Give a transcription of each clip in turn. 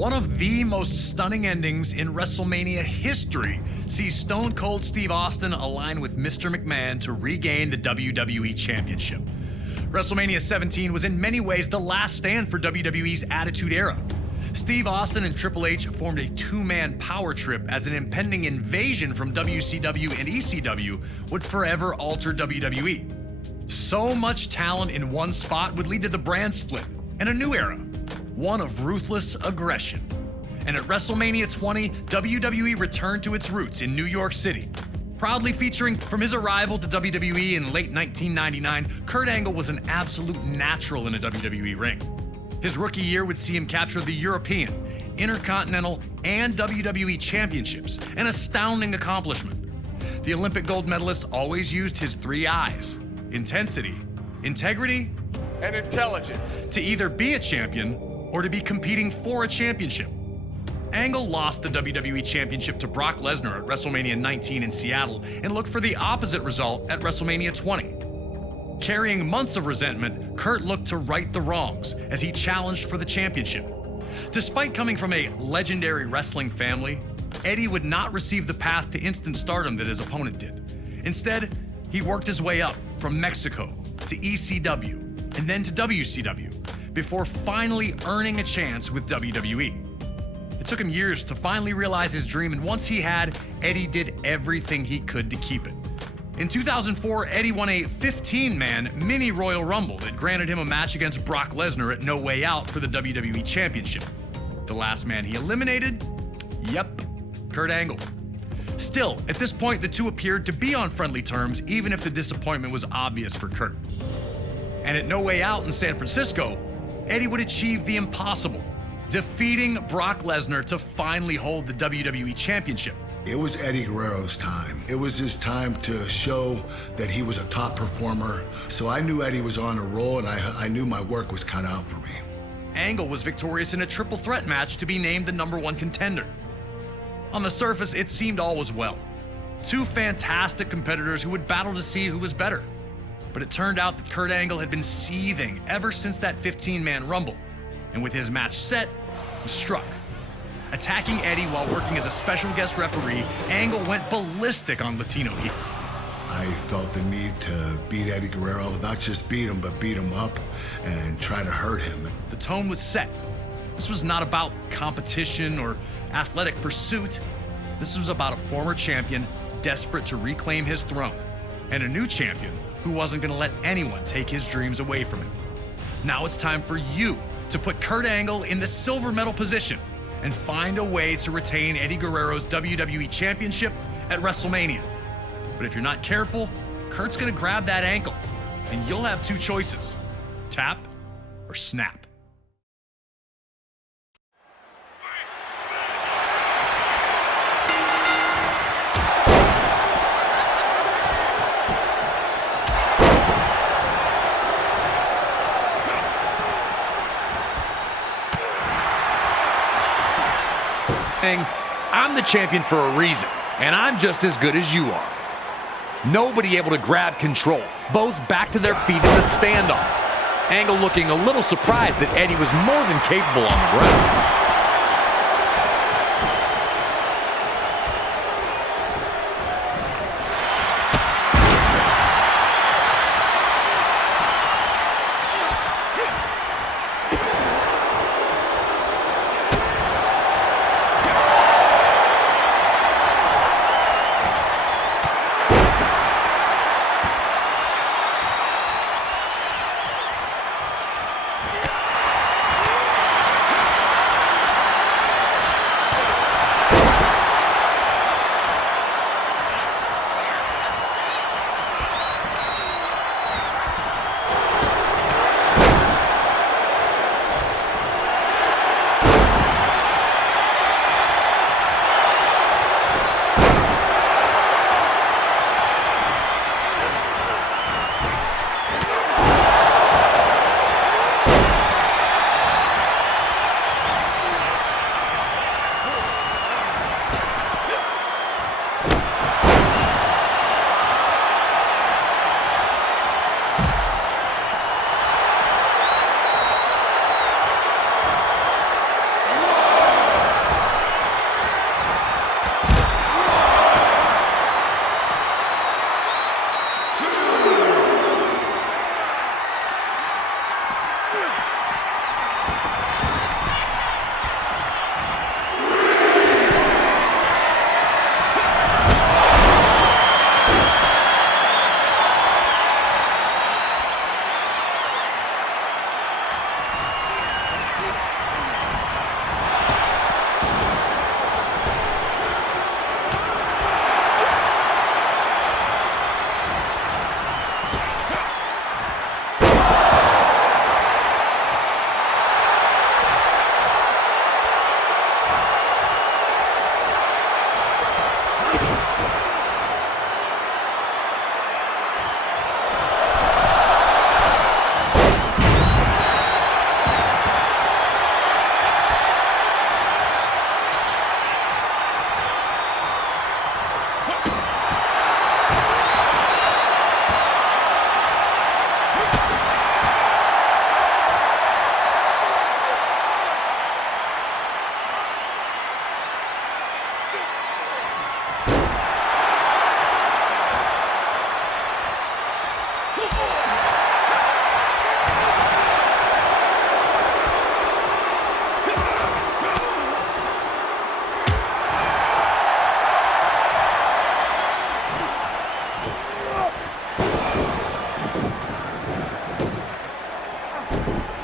One of the most stunning endings in WrestleMania history sees Stone Cold Steve Austin align with Mr. McMahon to regain the WWE Championship. WrestleMania 17 was in many ways the last stand for WWE's Attitude Era. Steve Austin and Triple H formed a two-man power trip as an impending invasion from WCW and ECW would forever alter WWE. So much talent in one spot would lead to the brand split and a new era, one of ruthless aggression. And at WrestleMania 20, WWE returned to its roots in New York City. Proudly featuring from his arrival to WWE in late 1999, Kurt Angle was an absolute natural in a WWE ring. His rookie year would see him capture the European, Intercontinental, and WWE championships, an astounding accomplishment. The Olympic gold medalist always used his three I's: intensity, integrity, and intelligence, to either be a champion or to be competing for a championship. Angle lost the WWE Championship to Brock Lesnar at WrestleMania 19 in Seattle and looked for the opposite result at WrestleMania 20. Carrying months of resentment, Kurt looked to right the wrongs as he challenged for the championship. Despite coming from a legendary wrestling family, Eddie would not receive the path to instant stardom that his opponent did. Instead, he worked his way up from Mexico to ECW and then to WCW before finally earning a chance with WWE. It took him years to finally realize his dream, and once he had, Eddie did everything he could to keep it. In 2004, Eddie won a 15-man mini Royal Rumble that granted him a match against Brock Lesnar at No Way Out for the WWE Championship. The last man he eliminated? Yep, Kurt Angle. Still, at this point, the two appeared to be on friendly terms, even if the disappointment was obvious for Kurt. And at No Way Out in San Francisco, Eddie would achieve the impossible, defeating Brock Lesnar to finally hold the WWE Championship. It was Eddie Guerrero's time. It was his time to show that he was a top performer. So I knew Eddie was on a roll, and I knew my work was cut out for me. Angle was victorious in a triple threat match to be named the #1 contender. On the surface, it seemed all was well. Two fantastic competitors who would battle to see who was better. But it turned out that Kurt Angle had been seething ever since that 15-man Rumble. And with his match set, he struck. Attacking Eddie while working as a special guest referee, Angle went ballistic on Latino Heat. I felt the need to beat Eddie Guerrero, not just beat him, but beat him up and try to hurt him. The tone was set. This was not about competition or athletic pursuit. This was about a former champion desperate to reclaim his throne, and a new champion who wasn't going to let anyone take his dreams away from him. Now it's time for you to put Kurt Angle in the silver medal position and find a way to retain Eddie Guerrero's WWE Championship at WrestleMania. But if you're not careful, Kurt's gonna grab that ankle, and you'll have two choices: tap or snap. I'm the champion for a reason, and I'm just as good as you are. Nobody able to grab control, both back to their feet in the standoff. Angle looking a little surprised that Eddie was more than capable on the ground.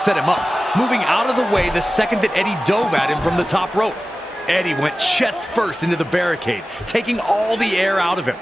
set him up, moving out of the way the second that Eddie dove at him from the top rope. Eddie went chest first into the barricade, taking all the air out of him.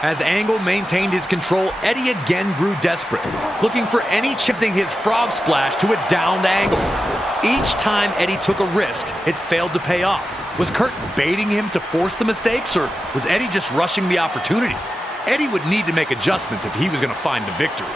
As Angle maintained his control, Eddie again grew desperate, looking for any shifting his frog splash to a downed Angle. Each time Eddie took a risk, it failed to pay off. Was Kurt baiting him to force the mistakes, or was Eddie just rushing the opportunity? Eddie would need to make adjustments if he was going to find the victory.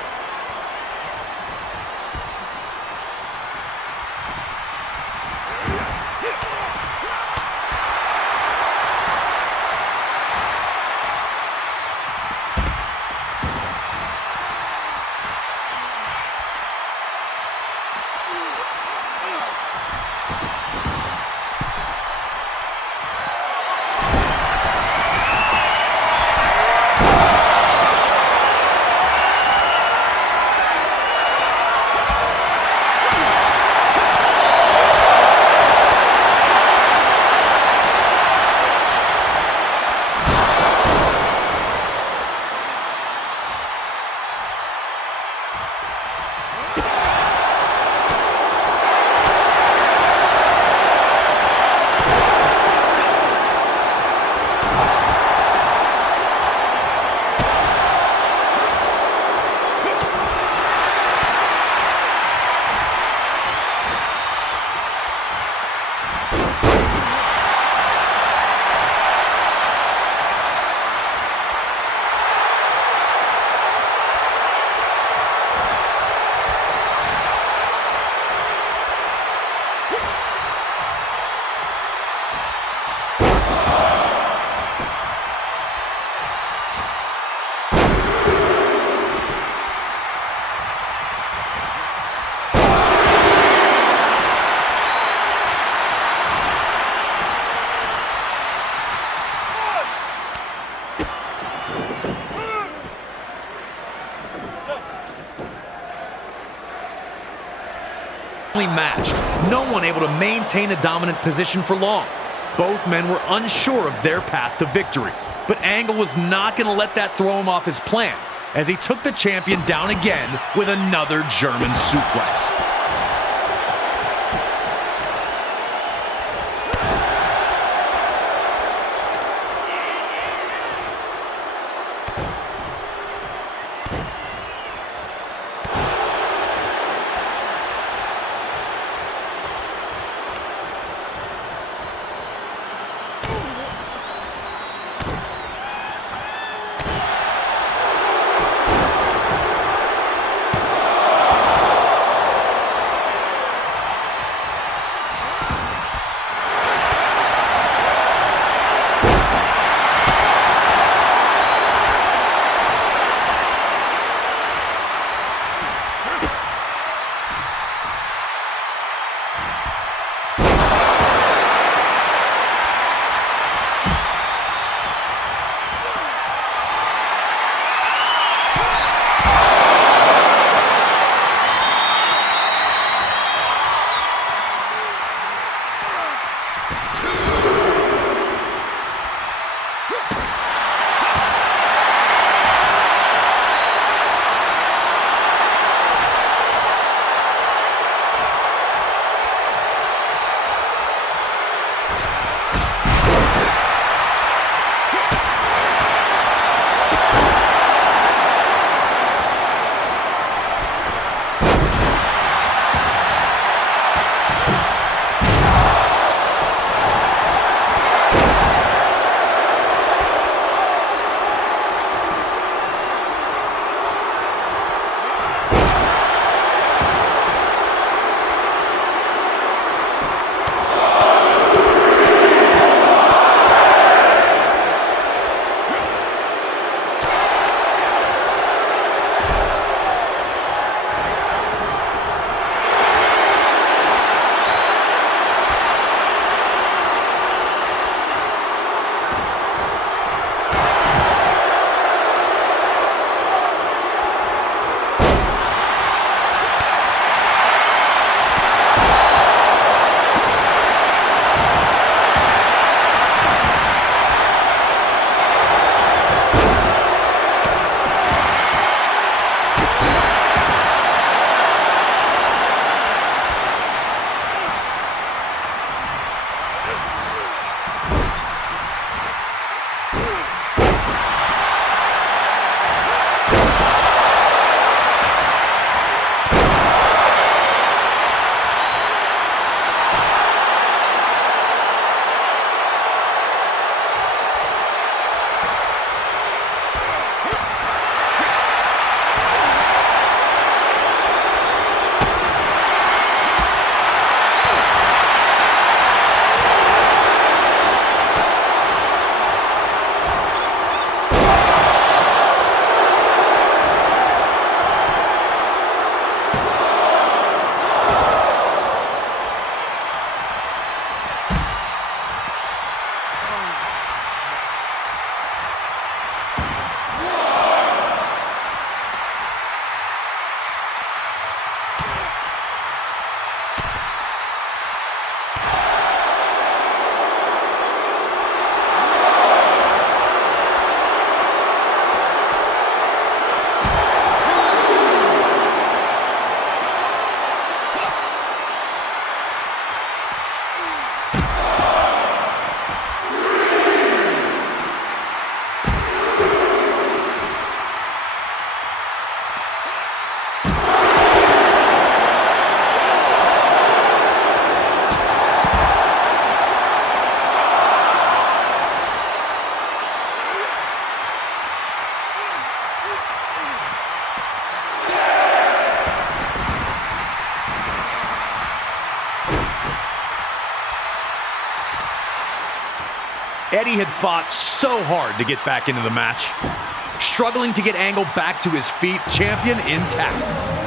Matched, no one able to maintain a dominant position for long. Both men were unsure of their path to victory, but Angle was not going to let that throw him off his plan as he took the champion down again with another German suplex. Eddie had fought so hard to get back into the match. Struggling to get Angle back to his feet, champion intact.